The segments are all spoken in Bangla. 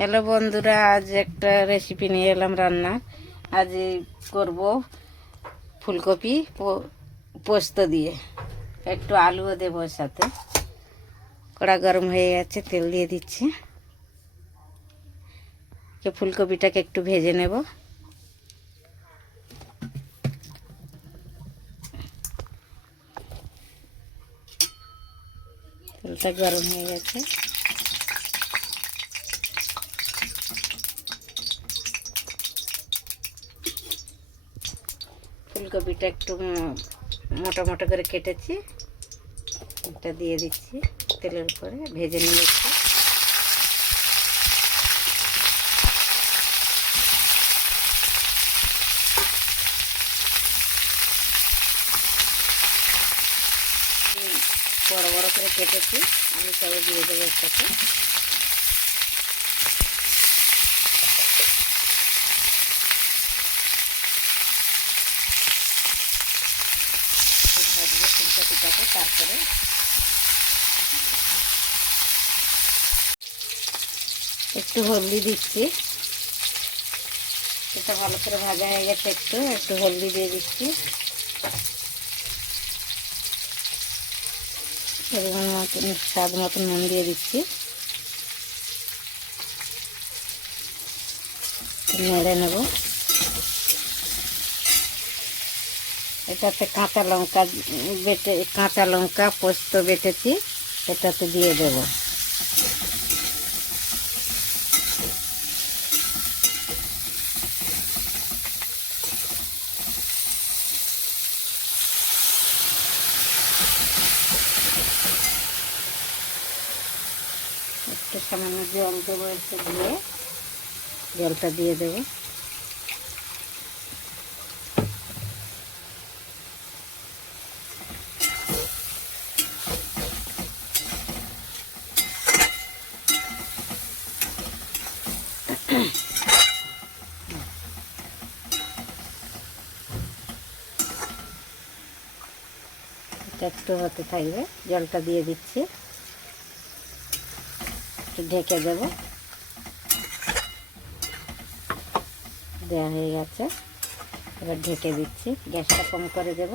হ্যালো বন্ধুরা, আজ একটা রেসিপি নিয়ে এলাম রান্নার। আজ করব ফুলকপি পোস্ত দিয়ে, একটু আলুও দেবো সাথে। কড়া গরম হয়ে গেছে, তেল দিয়ে দিচ্ছি। ফুলকপিটাকে একটু ভেজে নেব। তেলটা গরম হয়ে গেছে। ফুলকপিটা একটু মোটা মোটা করে কেটেছি, এটা দিয়ে দিচ্ছি তেলের উপরে, ভেজে নিয়ে যাচ্ছি। বড় বড় করে কেটেছি, আলুটাও দিয়ে দেবো একসাথে। ভাজবো ফুলকপিটাকে, তারপরে একটু হলদি দিচ্ছি। এটা ভালো করে ভাজা হয়ে গেছে, একটু হলদি দিয়ে দিচ্ছি। পরিমাণ মতন, স্বাদ মতন নুন দিয়ে দিচ্ছি। নেড়ে নেব। এটাতে কাঁচা লঙ্কা পোস্ত বেটেছি, এটাতে দিয়ে দেব। একটু সামান্য জল দেবো, একটু দিয়ে জলটা দিয়ে দেবো। এটা একটু হতে থাকবে, জলটা দিয়ে দিচ্ছি, একটু ঢেকে দেবো। দেওয়া হয়ে গেছে, এবার ঢেকে দিচ্ছি। গ্যাসটা কম করে দেব,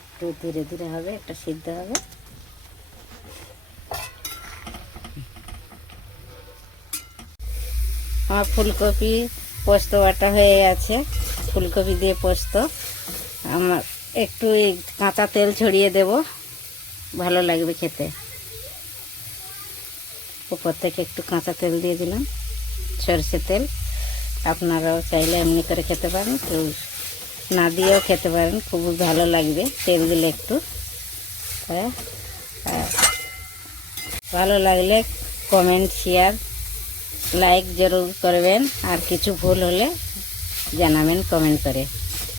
একটু ধীরে ধীরে হবে, একটা সিদ্ধ হবে। আমার ফুলকপি পোস্ত বাটা হয়ে গেছে। ফুলকপি দিয়ে পোস্ত, আমার একটু কাঁচা তেল ছড়িয়ে দেব, ভালো লাগবে খেতে। উপর থেকে একটু কাঁচা তেল দিয়ে দিলাম, সরষে তেল। আপনারাও চাইলে এমনি করে খেতে পারেন, কেউ না দিয়েও খেতে পারেন, খুব ভালো লাগবে তেল দিলে একটু। হ্যাঁ, ভালো লাগলে কমেন্ট, শেয়ার, লাইক জরুর করবেন। আর কিছু ভুল হলে জানাবেন কমেন্ট করে।